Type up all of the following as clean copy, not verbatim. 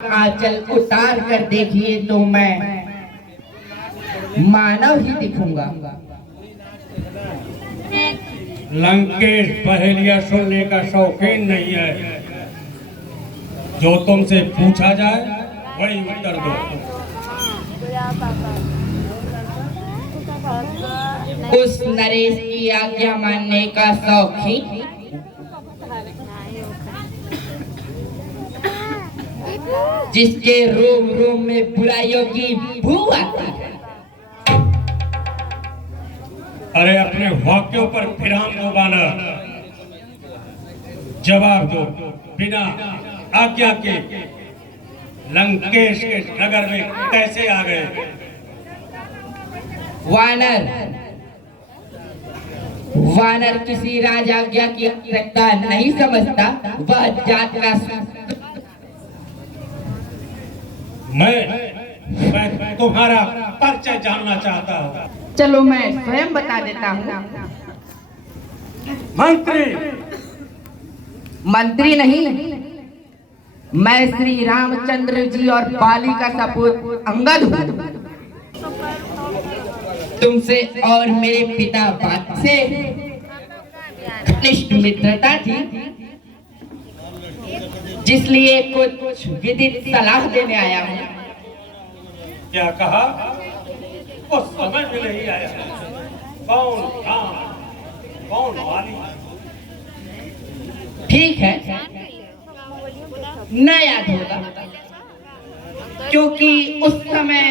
आंचल उतार कर देखिए तो मैं मानव ही दिखूंगा। लंकेश पहेलियां सुनने का शौकीन नहीं है। जो तुमसे पूछा जाए वही उत्तर दो। उस नरेश की आज्ञा मानने का शौकीन जिसके रोम रोम में बुराइयों की बू आती है। अरे अपने वाक्यों पर विराम दो बानर। जवाब दो, बिना आज्ञा के लंकेश के नगर में कैसे आ गए? वानर वानर किसी राजाज्ञा की आवश्यकता नहीं समझता। वह जात का मैं तुम्हारा परिचय जानना चाहता हूँ। चलो मैं स्वयं बता देता हूँ। मंत्री नहीं, मैं श्री रामचंद्र जी और बाली का सपूत अंगद हूँ। तुमसे और मेरे पिता बात से घनिष्ठ मित्रता थी, जिसलिए कुछ विदित सलाह देने आया हूँ। क्या कहा? वो समझ में नहीं आया। कौन राम, कौन बाली? ठीक है, न याद होगा, क्योंकि उस समय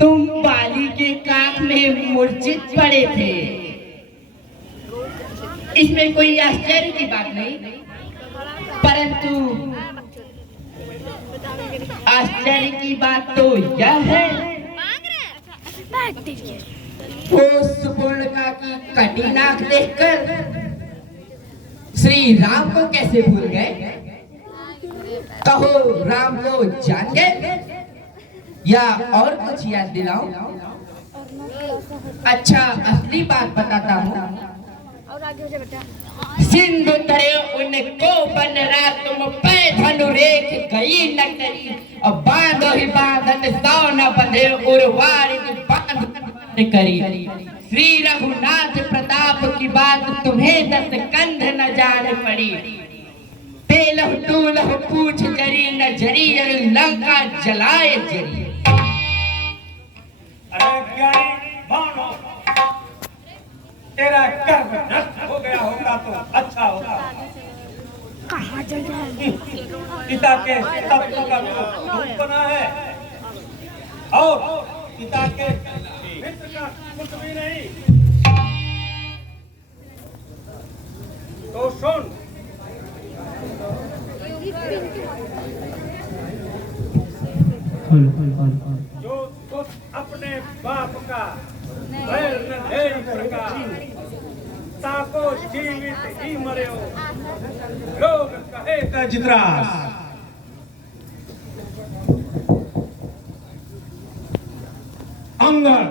तुम बाली के काख में मूर्छित पड़े थे। इसमें कोई आश्चर्य की बात नहीं, परंतु आश्चर्य की बात तो यह है वो सुपर्णका की कटी नाक देखकर श्री राम को कैसे भूल गए? कहो, राम को जान गए या और कुछ याद दिलाऊं? अच्छा, असली बात बताता हूँ। सिंधु तरे उनको बनरा तुम पे धनु रेख गई न करी, और बांधो ही बांधन सौ न बंधे उर्वारी बांध करी। श्री रघुनाथ प्रताप की बात तुम्हें दस कंध न जान पड़ी। तेलह टूलह पूछ जरी न जरी, लंका जलाए जरी। तेरा कर्म नष्ट हो गया होता तो अच्छा होता। पिता के तत्व का तो बना है और पिता के मित्र का कुछ भी नहीं। तो सुन, जो तुम अपने बाप का ताको जीवित ही मरे हो, लोग कहे जितरास। अंगद,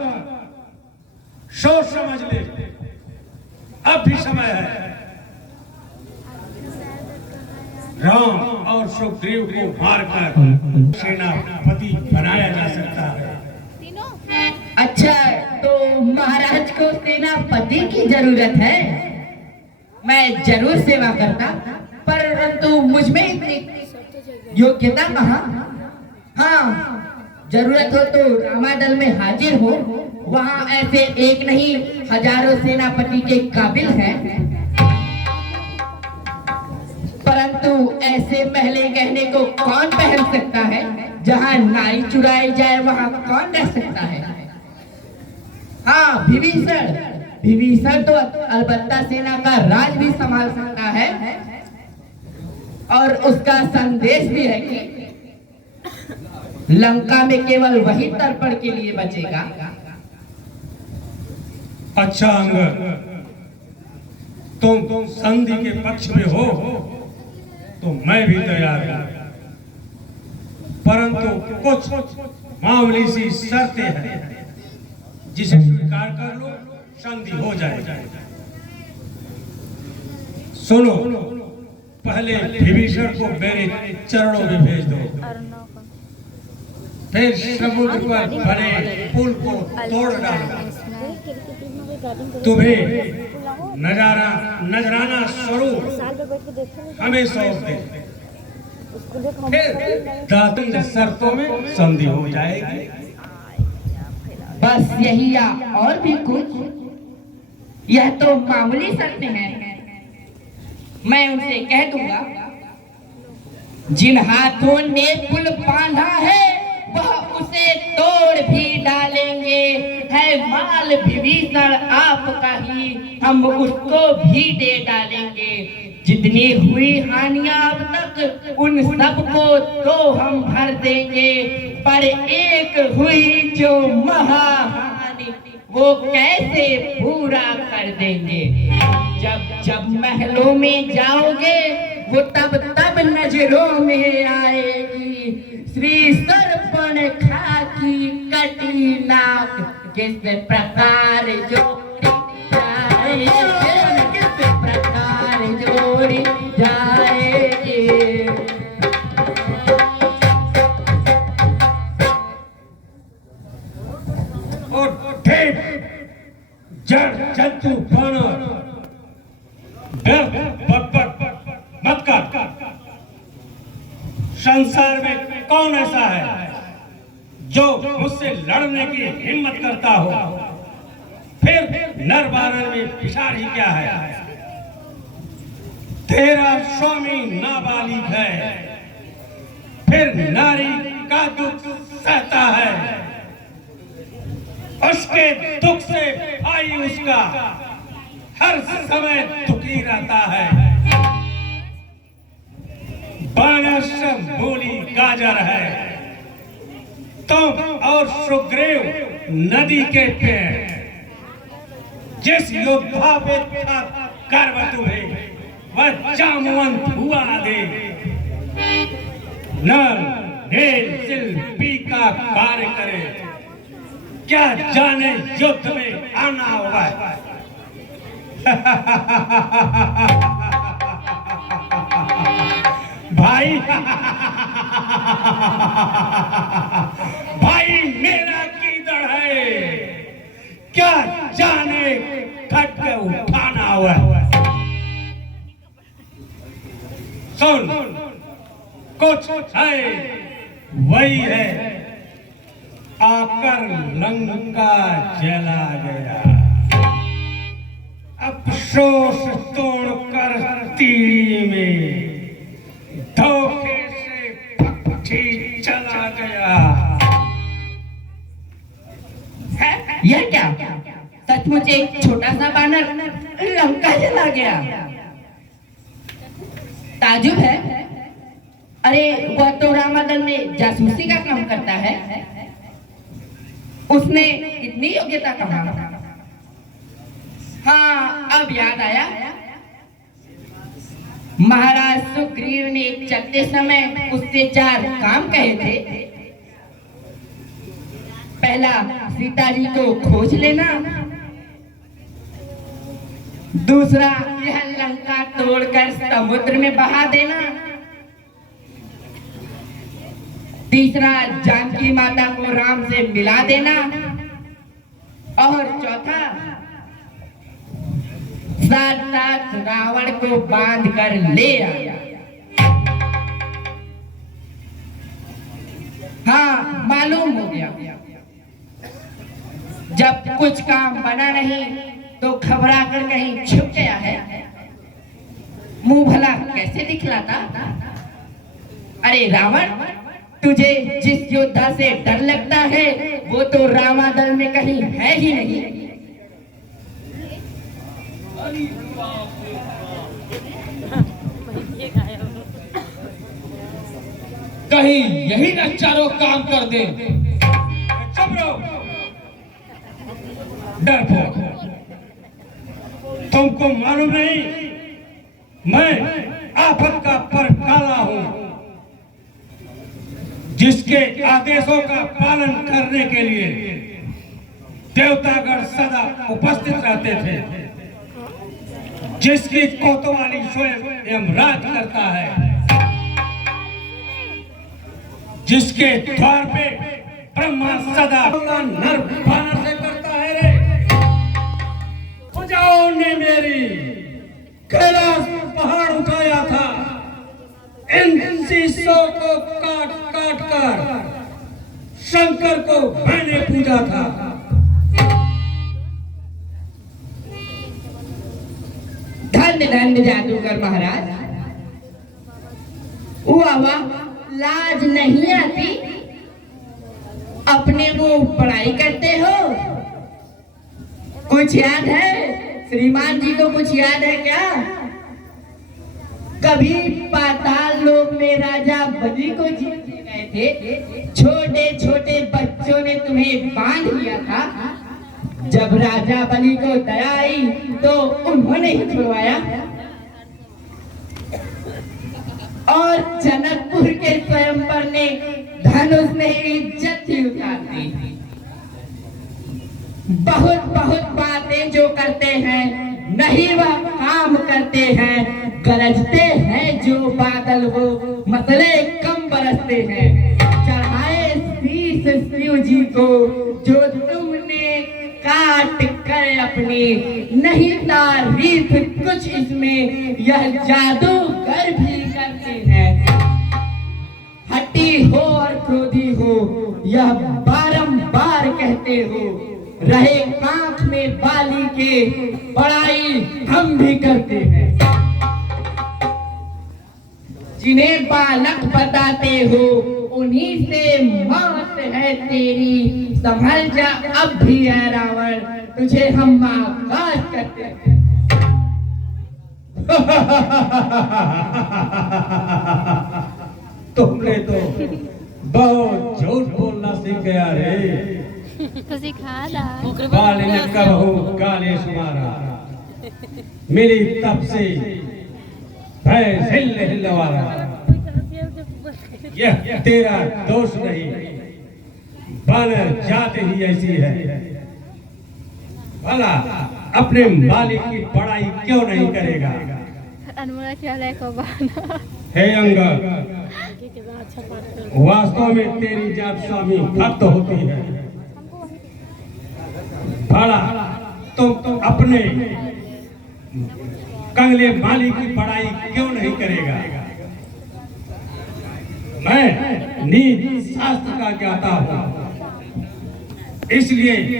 सोच समझ ले, अब भी समय है। राम और सुग्रीव को मारकर सेनापति बनाया जा सकता है। अच्छा, तो महाराज को सेनापति की जरूरत है। मैं जरूर सेवा करता, परंतु मुझमें इतनी योग्यता कहाँ? हाँ, जरूरत हो तो रामादल में हाजिर हो। वहाँ ऐसे एक नहीं हजारों सेनापति के काबिल हैं। परंतु ऐसे पहले कहने को कौन पहन सकता है? जहाँ नारी चुराई जाए वहाँ कौन रह सकता है? हाँ, विभीषण तो अलबत्ता सेना का राज भी संभाल सकता है, और उसका संदेश भी है कि लंका में केवल वही तर्पण के लिए बचेगा। अच्छा अंगद, तुम संधि के पक्ष में हो तो मैं भी तैयार हूं, परंतु कुछ मामूली सी शर्तें हैं, जिसे स्वीकार कर लो, संधि हो जाए। सुनो, पहले विभीषण को मेरे चरणों में भेज दो, फिर समुद्र पर बने पुल को तोड़ डालो। तुम्हें नजराना स्वरूप हमें सौंप दे, फिर दातिन शर्तों में संधि हो जाएगी। बस यही या और भी कुछ? यह तो मामूली शर्त है, मैं उनसे कह दूंगा। जिन हाथों ने पुल बांधा है वह उसे तोड़ भी डालेंगे। है माल विभीषण आपका ही, हम उसको भी दे डालेंगे। जितनी हुई हानियां अब तक उन सबको तो हम भर देंगे, पर एक हुई जो महाहानि वो कैसे पूरा कर देंगे। जब जब महलों में जाओगे वो तब तब नजरों में आएगी। श्री सर्पण खाकी कटी नाक किस प्रकार जोड़ी जाए, किस प्रकार जोड़ी जाएगी। और ठीक जड़ जंतु बानर व्यर्थ बकबक मत कर। संसार में कौन ऐसा है जो मुझसे लड़ने की हिम्मत करता हो? फिर नर बानर में विचार ही क्या है? तेरा स्वामी नाबालिग है, फिर नारी का दुख सहता है। उसके दुख से भाई उसका हर समय दुखी रहता है। बानर मूली गाजर है, तुम और सुग्रीव नदी के पेड़। जिस योद्धा पे था गर्व तुम्हें वह जामवंत हुआ दे। नर नील शिल्पी का कार्य करे, क्या जाने युद्ध में आना होगा। भाई भाई मेरा कीदड़ है, क्या जाने खट के उठाना हुआ। सुन, कुछ है वही है, आकर लंका जला गया। अफसोस तोड़कर तीरी में धोखे से पक्षी चला गया। है यह क्या? सचमुच एक छोटा सा बानर लंका जला गया? ताजुब है। अरे वह तो रामादल में जासूसी का काम करता है, उसने इतनी योग्यता कहाँ? हाँ अब याद आया, महाराज सुग्रीव ने चलते समय उससे 4 काम कहे थे। पहला, सीता जी को खोज लेना। दूसरा, यह लंका तोड़कर समुद्र में बहा देना। तीसरा, जानकी माता को राम से मिला देना। और चौथा, साथ साथ रावण को बांध कर ले आया। हाँ मालूम हो गया, जब कुछ काम बना नहीं तो घबरा कर कहीं छुप गया है। मुंह भला कैसे दिखलाता? अरे रावण, तुझे जिस योद्धा से डर लगता है वो तो रामादल में कहीं है ही नहीं। कहीं यही न चारों काम कर दे। चुप रहो डरपोक, तुमको मालूम नहीं मैं आफत का परकाला हूं, जिसके आदेशों का पालन करने के लिए देवतागण सदा उपस्थित रहते थे। जिसकी कोतवाली स्वयं यमराज करता है, जिसके द्वार पे ब्रह्मा सदा नर बानर से करता है रे। पूजाओं ने मेरी कैलाश पहाड़ उठाया था, इन शीशों को काट काट कर शंकर को मैंने पूजा था। धन्य धन्य जादूगर महाराज। वाह वाह, लाज नहीं आती? अपने मुंह पढ़ाई करते हो? कुछ याद है? श्रीमान जी को कुछ याद है क्या? कभी पाताल लोक में राजा बलि को जीतने गए थे, छोटे छोटे बच्चों ने तुम्हें बांध लिया था। जब राजा बलि को दया आई तो उन्होंने ही छुड़वाया, और जनकपुर के स्वयंवर ने धनुष में इज्जत ही उतार दी। बहुत बहुत बातें जो करते हैं, नहीं वह काम करते हैं। गरजते हैं जो बादल, वो मसले कम बरसते हैं। चढ़ाए शीश शिव जी को जो तुमने काट कर अपनी, नहीं तारीफ कुछ इसमें, यह जादूगर भी करते हैं। हट्टी हो और क्रोधी हो, यह बारंबार कहते हो। रहे आंख में बाली के, बड़ाई हम भी करते हैं। जिन्हें बालक बताते हो, उन्हीं से मौत है तेरी। संभल जा अब भी है रावण, तुझे हम आकाश करते हैं। तुमने तो बहुत झूठ बोलना सीख गया रे। बाली ने कबहू गाले सुमारा, मेरी तब से भैंस हिलवारा। यह तेरा दोष नहीं, बानर जात ही ऐसी है। भला अपने मालिक की बड़ाई क्यों नहीं करेगा? हे अंगद, वास्तव में तेरी जात स्वामी भक्त होती है। भला तुम अपने कंगले मालिक की बड़ाई क्यों नहीं करेगा? मैं नीति शास्त्र का ज्ञाता हूं, इसलिए